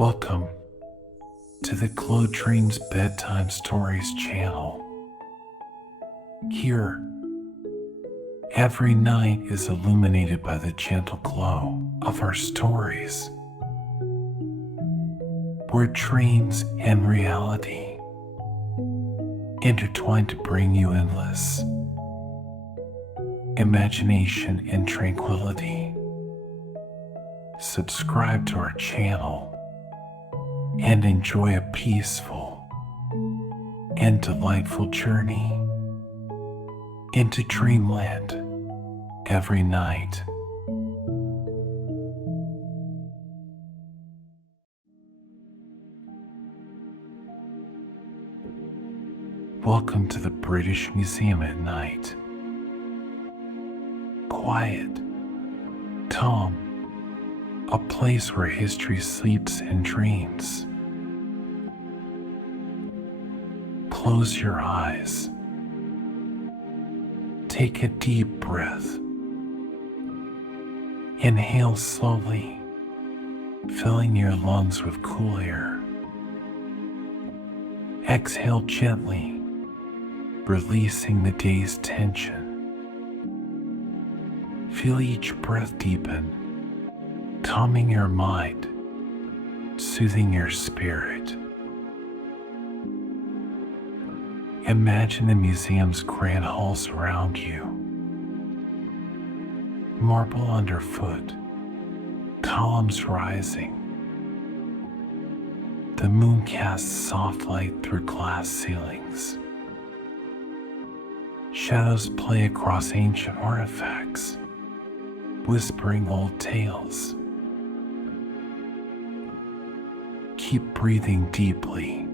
Welcome to the Glow Dreams Bedtime Stories channel. Here, every night is illuminated by the gentle glow of our stories, where dreams and reality intertwine to bring you endless imagination and tranquility. Subscribe to our channel and enjoy a peaceful and delightful journey into dreamland every night. Welcome to the British Museum at night. Quiet, calm, a place where history sleeps and dreams. Close your eyes. Take a deep breath. Inhale slowly, filling your lungs with cool air. Exhale gently, releasing the day's tension. Feel each breath deepen, calming your mind, soothing your spirit. Imagine the museum's grand halls around you. Marble underfoot, columns rising. The moon casts soft light through glass ceilings. Shadows play across ancient artifacts, whispering old tales. Keep breathing deeply.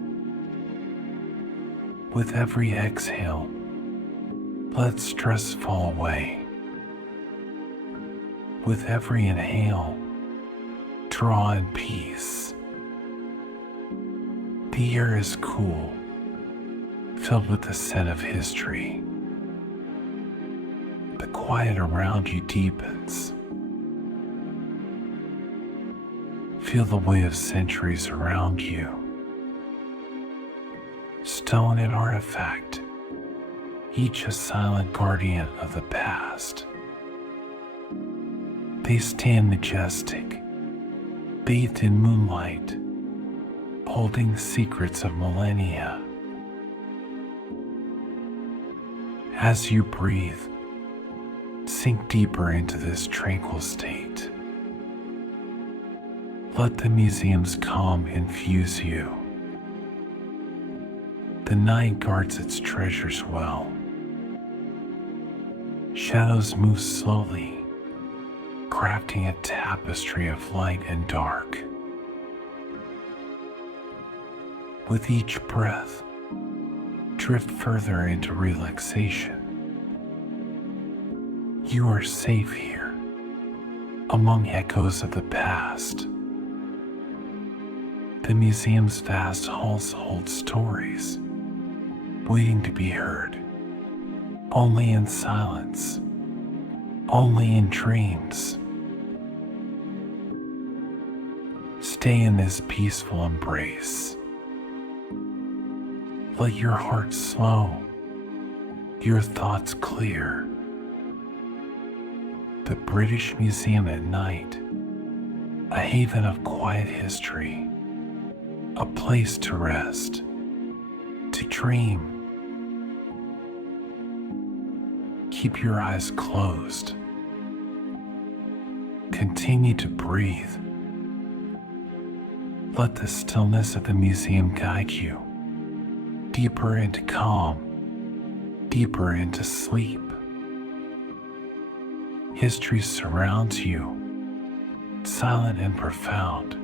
With every exhale, let stress fall away. With every inhale, draw in peace. The air is cool, filled with the scent of history. The quiet around you deepens. Feel the weight of centuries around you. Stone and artifact, each a silent guardian of the past. They stand majestic, bathed in moonlight, holding the secrets of millennia. As you breathe, sink deeper into this tranquil state. Let the museum's calm infuse you. The night guards its treasures well. Shadows move slowly, crafting a tapestry of light and dark. With each breath, drift further into relaxation. You are safe here, among echoes of the past. The museum's vast halls hold stories, waiting to be heard, only in silence, only in dreams. Stay in this peaceful embrace. Let your heart slow, your thoughts clear. The British Museum at night, a haven of quiet history, a place to rest, to dream. Keep your eyes closed. Continue to breathe. Let the stillness of the museum guide you deeper into calm, deeper into sleep. History surrounds you, silent and profound.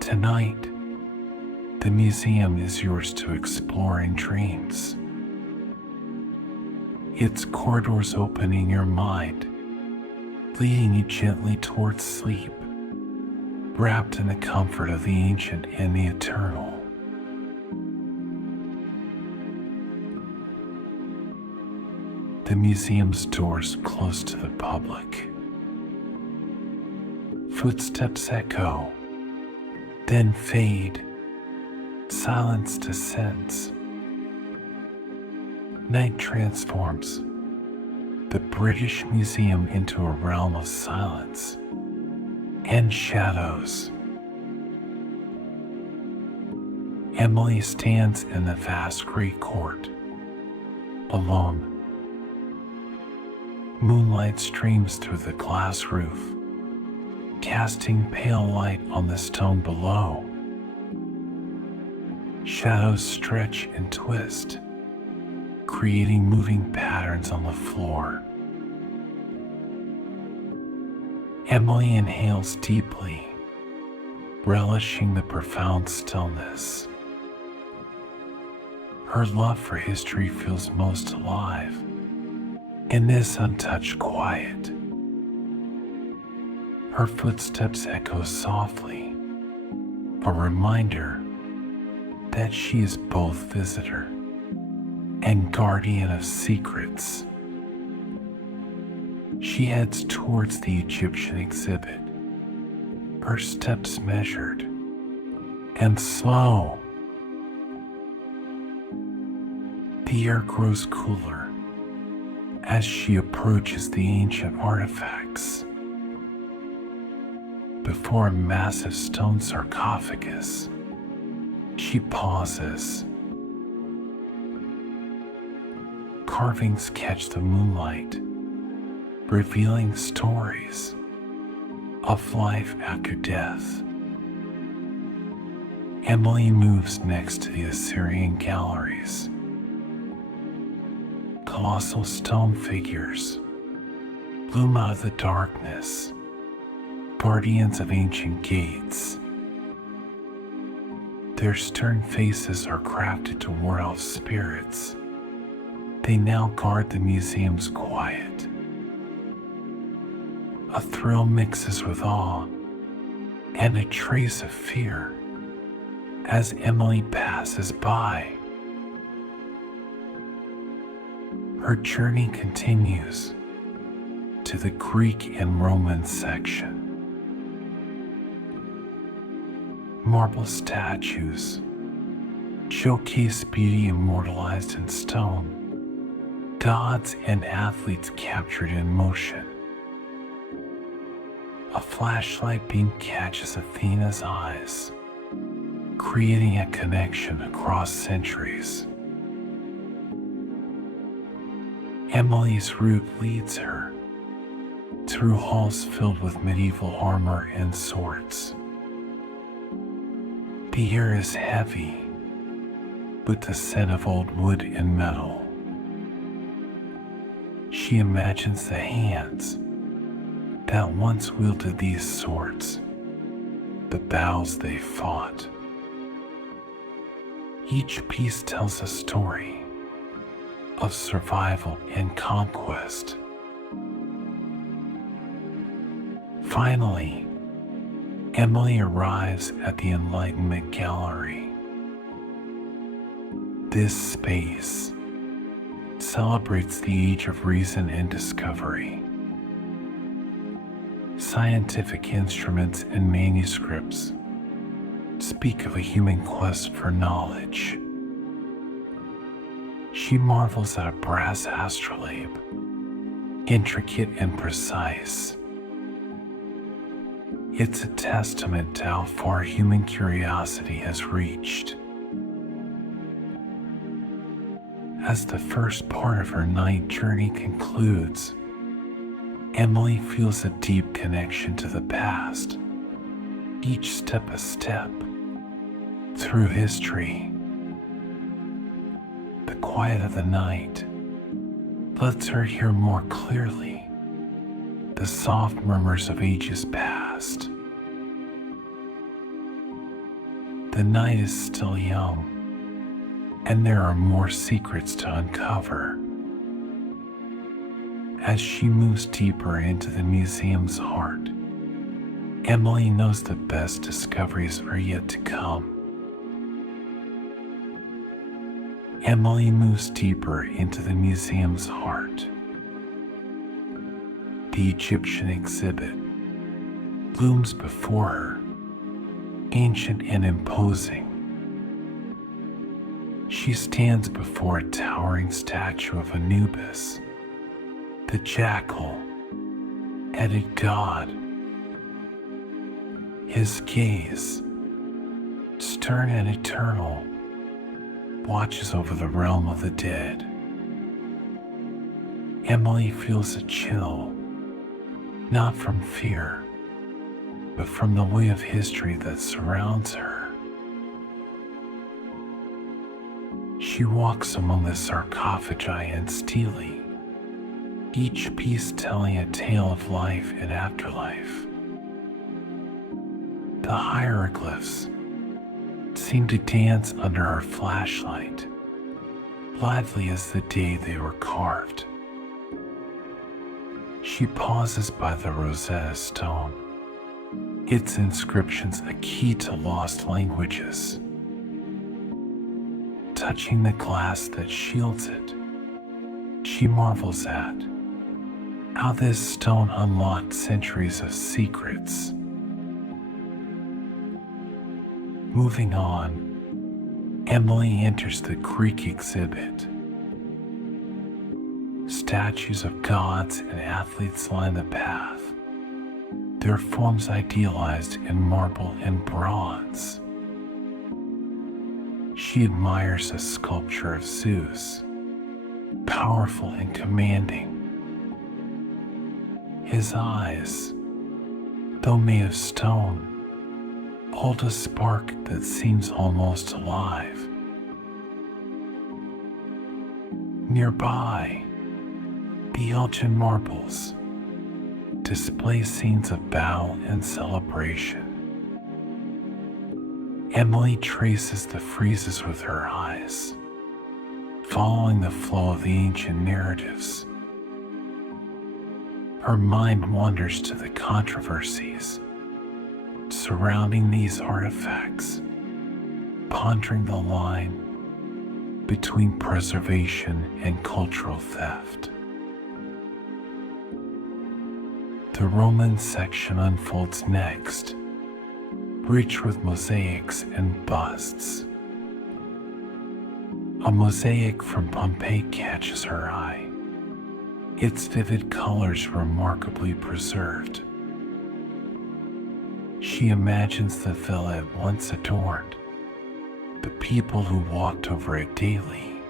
Tonight, the museum is yours to explore in dreams. Its corridors open in your mind, leading you gently towards sleep, wrapped in the comfort of the ancient and the eternal. The museum's doors close to the public. Footsteps echo, then fade. Silence descends. Night transforms the British Museum into a realm of silence and shadows. Emily stands in the vast great court, alone. Moonlight streams through the glass roof, casting pale light on the stone below. Shadows stretch and twist, creating moving patterns on the floor. Emily inhales deeply, relishing the profound stillness. Her love for history feels most alive in this untouched quiet. Her footsteps echo softly, a reminder that she is both visitor and guardian of secrets. She heads towards the Egyptian exhibit, her steps measured and slow. The air grows cooler as she approaches the ancient artifacts. Before a massive stone sarcophagus, she pauses. Carvings catch the moonlight, revealing stories of life after death. Emily moves next to the Assyrian galleries. Colossal stone figures loom out of the darkness, guardians of ancient gates. Their stern faces are crafted to ward off spirits. They now guard the museum's quiet. A thrill mixes with awe and a trace of fear as Emily passes by. Her journey continues to the Greek and Roman section. Marble statues showcase beauty immortalized in stone, gods and athletes captured in motion. A flashlight beam catches Athena's eyes, creating a connection across centuries. Emily's route leads her through halls filled with medieval armor and swords. The air is heavy with the scent of old wood and metal. She imagines the hands that once wielded these swords, the battles they fought. Each piece tells a story of survival and conquest. Finally, Emily arrives at the Enlightenment Gallery. This space celebrates the age of reason and discovery. Scientific instruments and manuscripts speak of a human quest for knowledge. She marvels at a brass astrolabe, intricate and precise. It's a testament to how far human curiosity has reached. As the first part of her night journey concludes, Emily feels a deep connection to the past, each step a step through history. The quiet of the night lets her hear more clearly the soft murmurs of ages past. The night is still young, and there are more secrets to uncover. As she moves deeper into the museum's heart, Emily knows the best discoveries are yet to come. Emily moves deeper into the museum's heart. The Egyptian exhibit looms before her, ancient and imposing. She stands before a towering statue of Anubis, the jackal-headed god. His gaze, stern and eternal, watches over the realm of the dead. Emily feels a chill, not from fear, but from the weight of history that surrounds her. She walks among the sarcophagi and stelae, each piece telling a tale of life and afterlife. The hieroglyphs seem to dance under her flashlight, lively as the day they were carved. She pauses by the Rosetta Stone, its inscriptions a key to lost languages. Touching the glass that shields it, she marvels at how this stone unlocked centuries of secrets. Moving on, Emily enters the Greek exhibit. Statues of gods and athletes line the path, their forms idealized in marble and bronze. She admires a sculpture of Zeus, powerful and commanding. His eyes, though made of stone, hold a spark that seems almost alive. Nearby, the Elgin marbles display scenes of battle and celebration. Emily traces the friezes with her eyes, following the flow of the ancient narratives. Her mind wanders to the controversies surrounding these artifacts, pondering the line between preservation and cultural theft. The Roman section unfolds next, rich with mosaics and busts. A mosaic from Pompeii catches her eye, its vivid colors remarkably preserved. She imagines the villa it once adorned, the people who walked over it daily.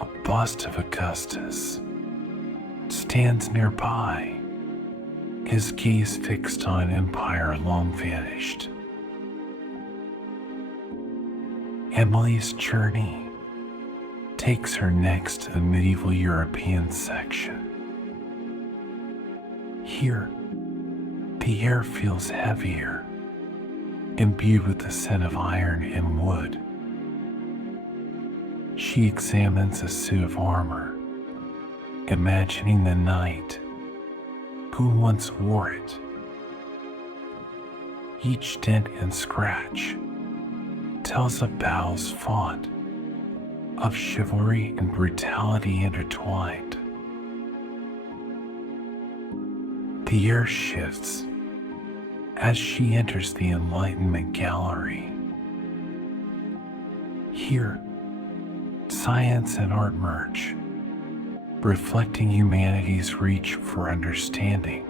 A bust of Augustus stands nearby, his gaze fixed on an empire long vanished. Emily's journey takes her next to the medieval European section. Here, the air feels heavier, imbued with the scent of iron and wood. She examines a suit of armor, imagining the knight who once wore it. Each dent and scratch tells of battles fought, of chivalry and brutality intertwined. The air shifts as she enters the Enlightenment Gallery. Here, science and art merge, reflecting humanity's reach for understanding.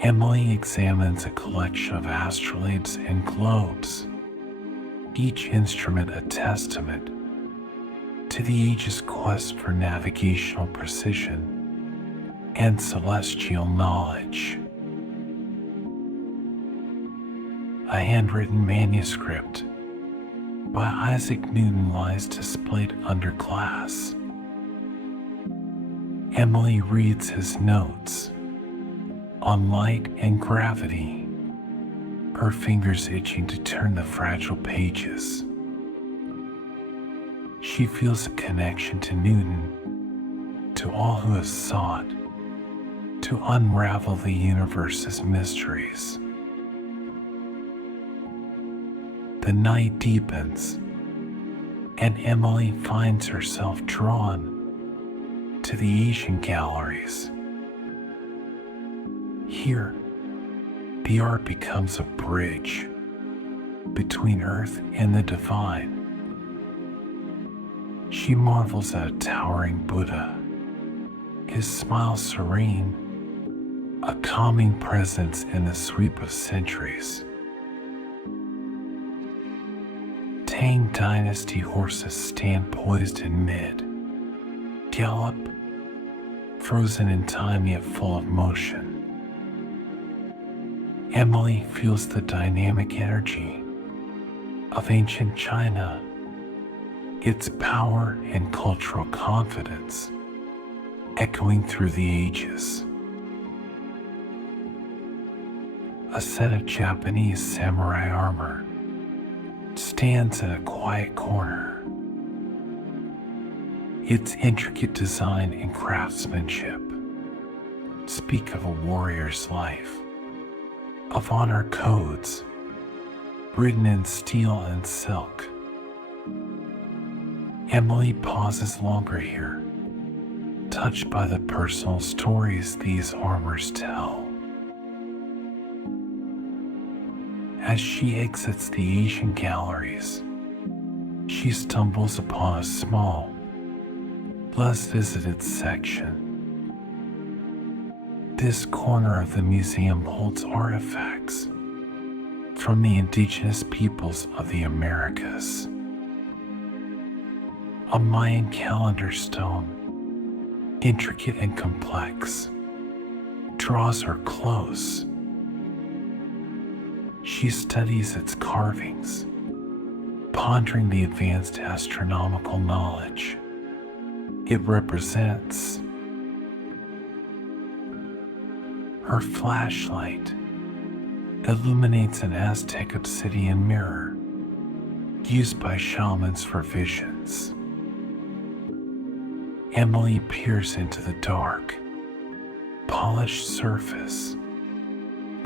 Emily examines a collection of astrolabes and globes, each instrument a testament to the age's quest for navigational precision and celestial knowledge. A handwritten manuscript by Isaac Newton lies displayed under glass. Emily reads his notes on light and gravity, her fingers itching to turn the fragile pages. She feels a connection to Newton, to all who have sought to unravel the universe's mysteries. The night deepens, and Emily finds herself drawn to the Asian galleries. Here, the art becomes a bridge between earth and the divine. She marvels at a towering Buddha, his smile serene, a calming presence in the sweep of centuries. Tang Dynasty horses stand poised in mid-gallop, frozen in time yet full of motion. Emily feels the dynamic energy of ancient China, its power and cultural confidence echoing through the ages. A set of Japanese samurai armor stands in a quiet corner. Its intricate design and craftsmanship speak of a warrior's life, of honor codes written in steel and silk. Emily pauses longer here, touched by the personal stories these armors tell. As she exits the Asian galleries, she stumbles upon a small, less visited section. This corner of the museum holds artifacts from the indigenous peoples of the Americas. A Mayan calendar stone, intricate and complex, draws her close. She studies its carvings, pondering the advanced astronomical knowledge it represents. Her flashlight illuminates an Aztec obsidian mirror used by shamans for visions. Emily peers into the dark, polished surface,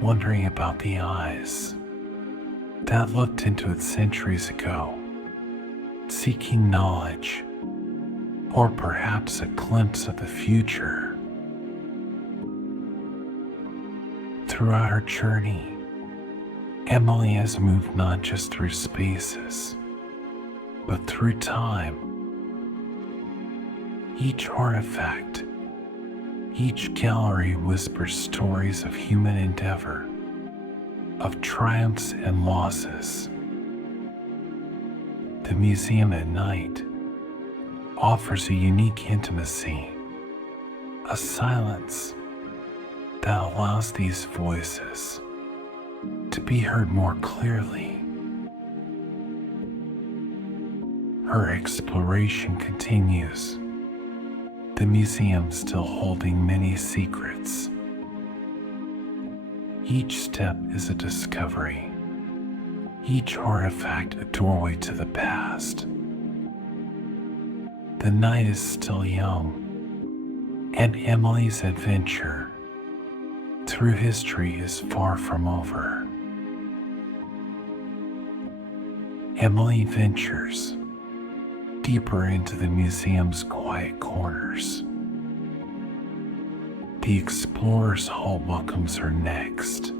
wondering about the eyes that looked into it centuries ago, seeking knowledge, or perhaps a glimpse of the future. Throughout her journey, Emily has moved not just through spaces, but through time. Each artifact, each gallery whispers stories of human endeavor, of triumphs and losses. The museum at night offers a unique intimacy, a silence that allows these voices to be heard more clearly. Her exploration continues, the museum still holding many secrets. Each step is a discovery, each artifact a doorway to the past. The night is still young, and Emily's adventure through history is far from over. Emily ventures deeper into the museum's quiet corners. The explorer's hall welcomes her next.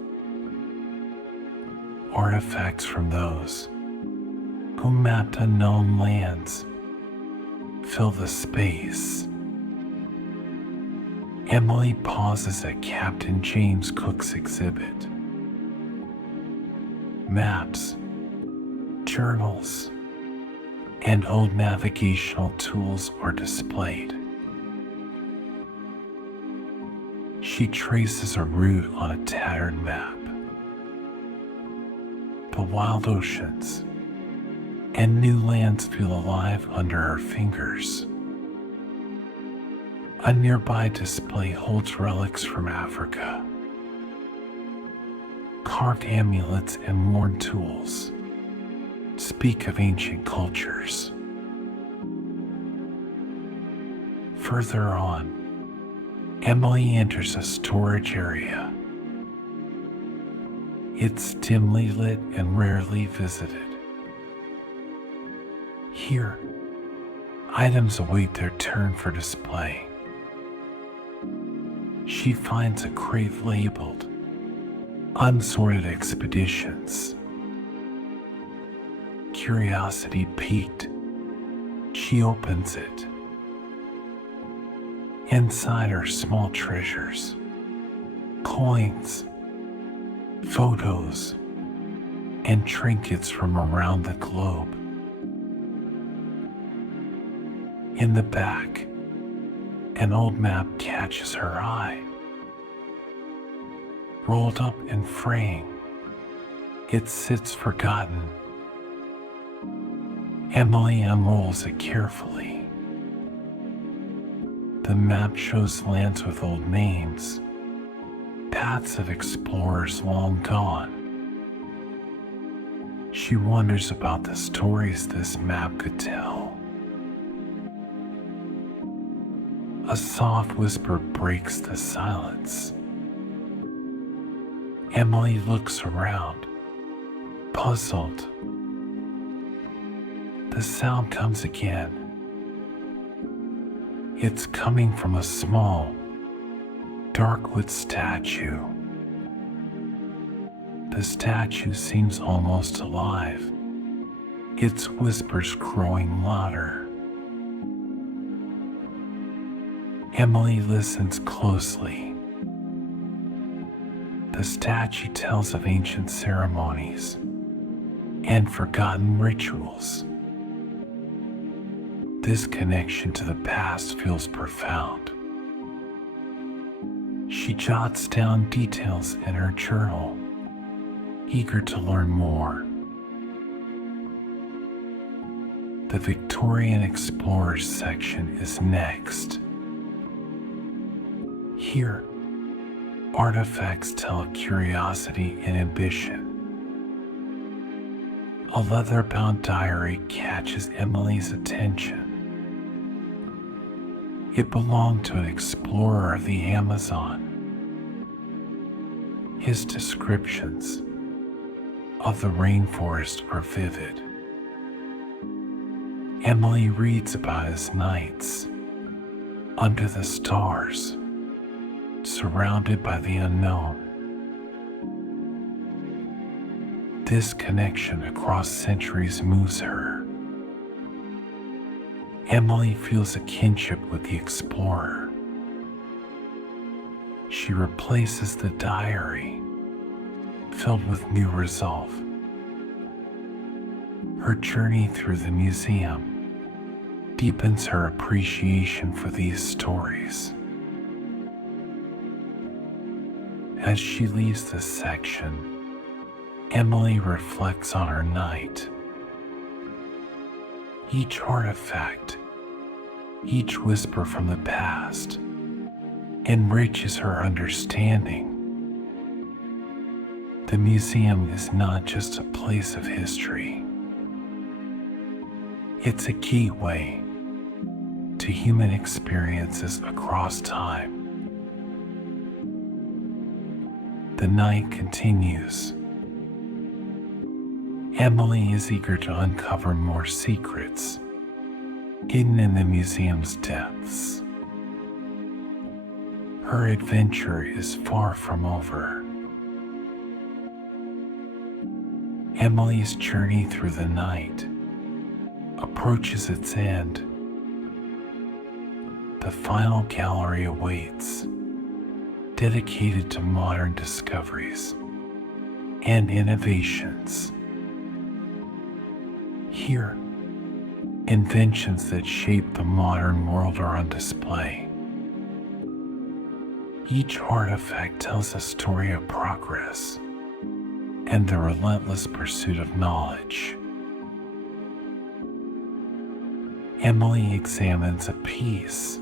Artifacts from those who mapped unknown lands fill the space. Emily pauses at Captain James Cook's exhibit. Maps, journals, and old navigational tools are displayed. She traces a route on a tattered map. The wild oceans and new lands feel alive under her fingers. A nearby display holds relics from Africa, carved amulets and worn tools speak of ancient cultures. Further on, Emily enters a storage area. It's dimly lit and rarely visited. Here, items await their turn for display. She finds a crate labeled unsorted expeditions. Curiosity piqued, she opens it. Inside are small treasures, coins, photos, and trinkets from around the globe. In the back, an old map catches her eye. Rolled up in fraying, it sits forgotten. Emily unrolls it carefully. The map shows lands with old names, paths of explorers long gone. She wonders about the stories this map could tell. A soft whisper breaks the silence. Emily looks around, puzzled. The sound comes again. It's coming from a small, dark wood statue. The statue seems almost alive, its whispers growing louder. Emily listens closely. The statue tells of ancient ceremonies and forgotten rituals. This connection to the past feels profound. She jots down details in her journal, eager to learn more. The Victorian Explorers section is next. Here, artifacts tell of curiosity and ambition. A leather-bound diary catches Emily's attention. It belonged to an explorer of the Amazon. His descriptions of the rainforest are vivid. Emily reads about his nights under the stars, surrounded by the unknown. This connection across centuries moves her. Emily feels a kinship with the explorer. She replaces the diary, filled with new resolve. Her journey through the museum deepens her appreciation for these stories. As she leaves this section, Emily reflects on her night. Each artifact, each whisper from the past, enriches her understanding. The museum is not just a place of history. It's a gateway to human experiences across time. The night continues. Emily is eager to uncover more secrets hidden in the museum's depths. Her adventure is far from over. Emily's journey through the night approaches its end. The final gallery awaits, dedicated to modern discoveries and innovations. Here, inventions that shape the modern world are on display. Each artifact tells a story of progress and the relentless pursuit of knowledge. Emily examines a piece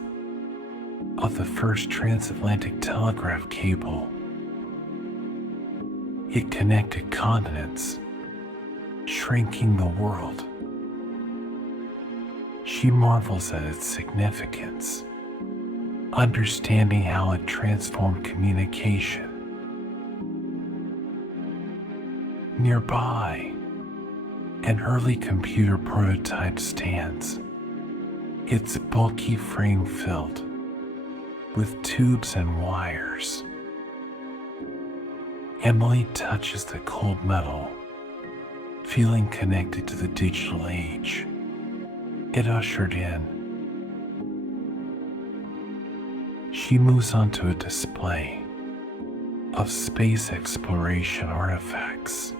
of the first transatlantic telegraph cable. It connected continents, shrinking the world. She marvels at its significance, understanding how it transformed communication. Nearby, an early computer prototype stands, its bulky frame filled with tubes and wires. Emily touches the cold metal, feeling connected to the digital age it ushered in. She moves onto a display of space exploration artifacts.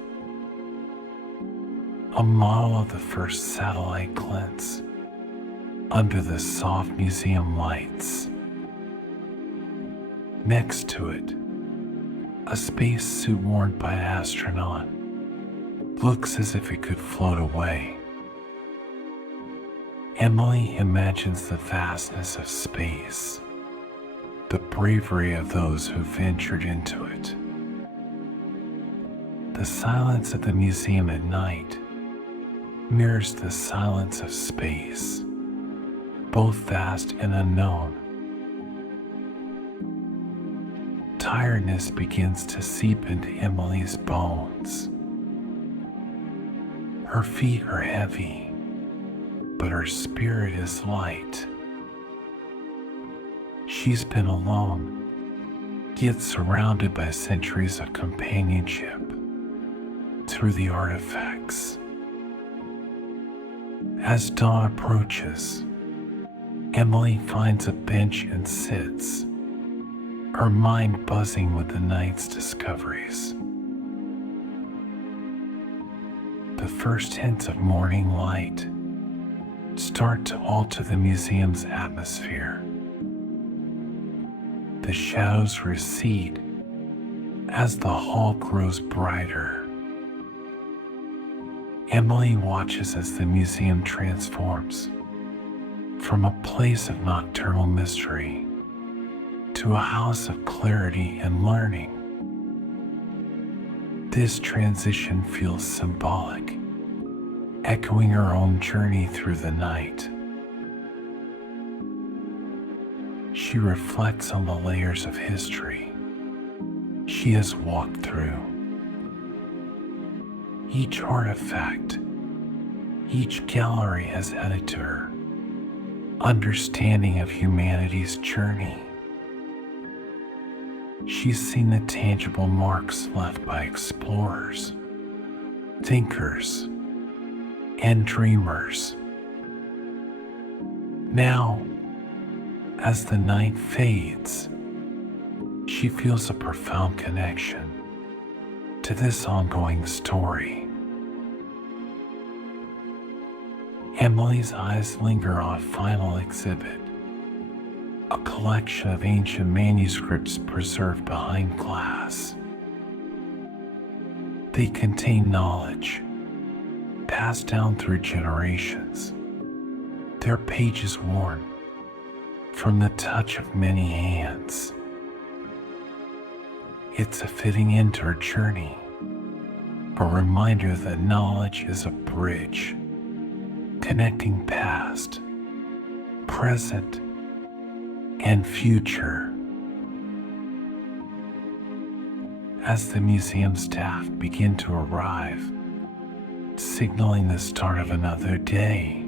A model of the first satellite glints under the soft museum lights. Next to it, a spacesuit worn by an astronaut looks as if it could float away. Emily imagines the vastness of space, the bravery of those who ventured into it. The silence of the museum at night mirrors the silence of space, both vast and unknown. Tiredness begins to seep into Emily's bones. Her feet are heavy, but her spirit is light. She's been alone, yet surrounded by centuries of companionship through the artifacts. As dawn approaches, Emily finds a bench and sits, her mind buzzing with the night's discoveries. The first hints of morning light start to alter the museum's atmosphere. The shadows recede as the hall grows brighter. Emily watches as the museum transforms from a place of nocturnal mystery to a house of clarity and learning. This transition feels symbolic, echoing her own journey through the night. She reflects on the layers of history she has walked through. Each artifact, each gallery has added to her understanding of humanity's journey. She's seen the tangible marks left by explorers, thinkers, and dreamers. Now, as the night fades, she feels a profound connection to this ongoing story. Emily's eyes linger on a final exhibit, a collection of ancient manuscripts preserved behind glass. They contain knowledge passed down through generations, their pages worn from the touch of many hands. It's a fitting end to her journey, a reminder that knowledge is a bridge connecting past, present, and future. As the museum staff begin to arrive, signaling the start of another day,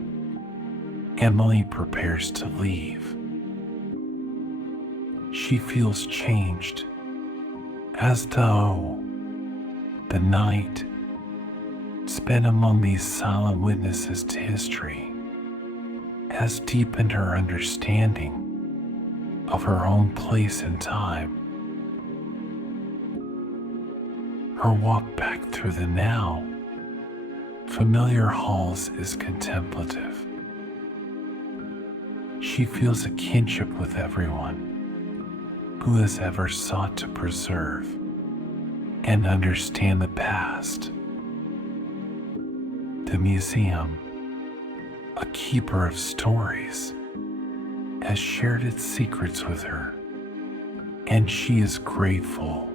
Emily prepares to leave. She feels changed, as though the night spent among these silent witnesses to history has deepened her understanding of her own place in time. Her walk back through the now familiar halls is contemplative. She feels a kinship with everyone who has ever sought to preserve and understand the past. The museum, a keeper of stories, has shared its secrets with her, and she is grateful.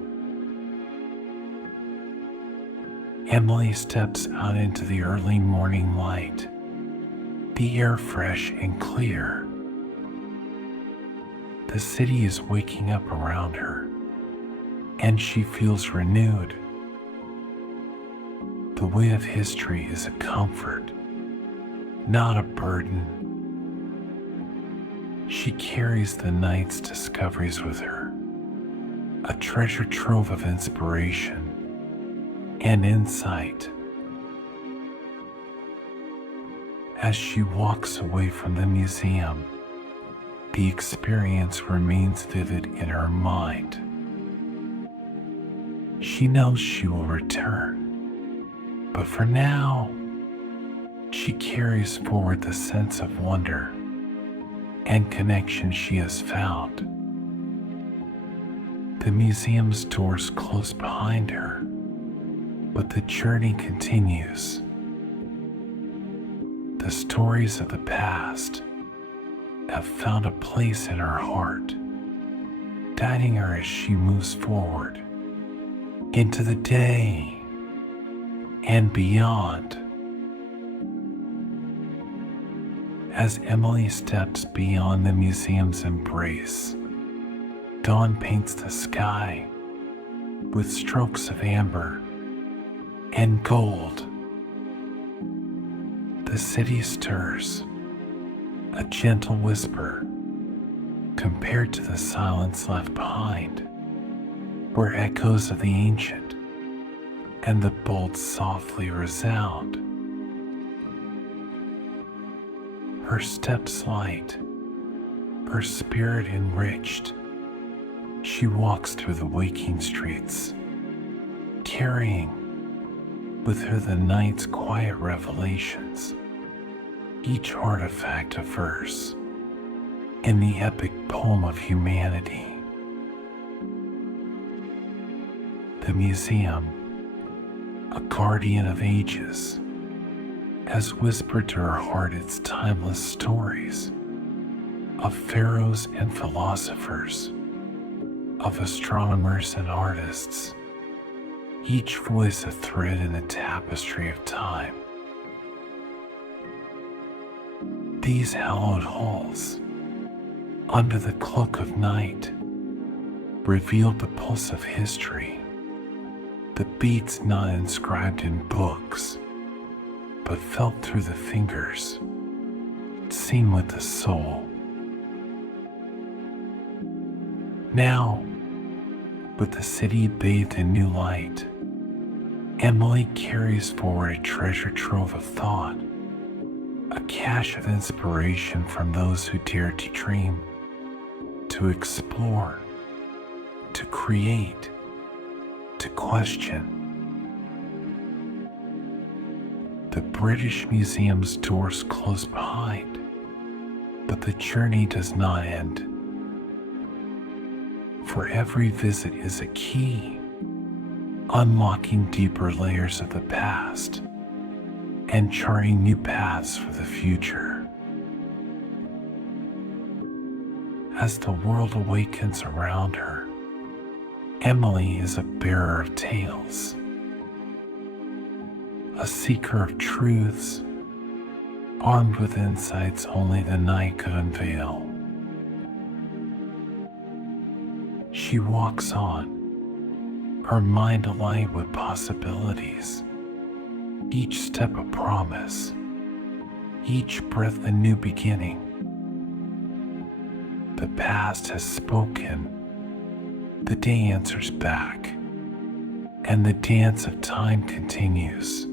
Emily steps out into the early morning light, the air fresh and clear. The city is waking up around her, and she feels renewed. The weight of history is a comfort, not a burden. She carries the night's discoveries with her, a treasure trove of inspiration and insight. As she walks away from the museum, the experience remains vivid in her mind. She knows she will return, but for now, she carries forward the sense of wonder and connection she has found. The museum's doors close behind her, but the journey continues. The stories of the past have found a place in her heart, guiding her as she moves forward into the day and beyond. As Emily steps beyond the museum's embrace, dawn paints the sky with strokes of amber and gold. The city stirs, a gentle whisper compared to the silence left behind, where echoes of the ancient and the bold softly resound. Her steps light, her spirit enriched, she walks through the waking streets, carrying with her the night's quiet revelations, each artifact a verse in the epic poem of humanity. The museum, a guardian of ages, has whispered to her heart its timeless stories of pharaohs and philosophers, of astronomers and artists, each voice a thread in the tapestry of time. These hallowed halls, under the cloak of night, reveal the pulse of history, the beats not inscribed in books, but felt through the fingers, seen with the soul. Now, with the city bathed in new light, Emily carries forward a treasure trove of thought, a cache of inspiration from those who dare to dream, to explore, to create, to question. The British Museum's doors close behind, but the journey does not end. For every visit is a key, unlocking deeper layers of the past and charting new paths for the future. As the world awakens around her, Emily is a bearer of tales, a seeker of truths, armed with insights only the night could unveil. She walks on, her mind alight with possibilities, each step a promise, each breath a new beginning. The past has spoken, the day answers back, and the dance of time continues.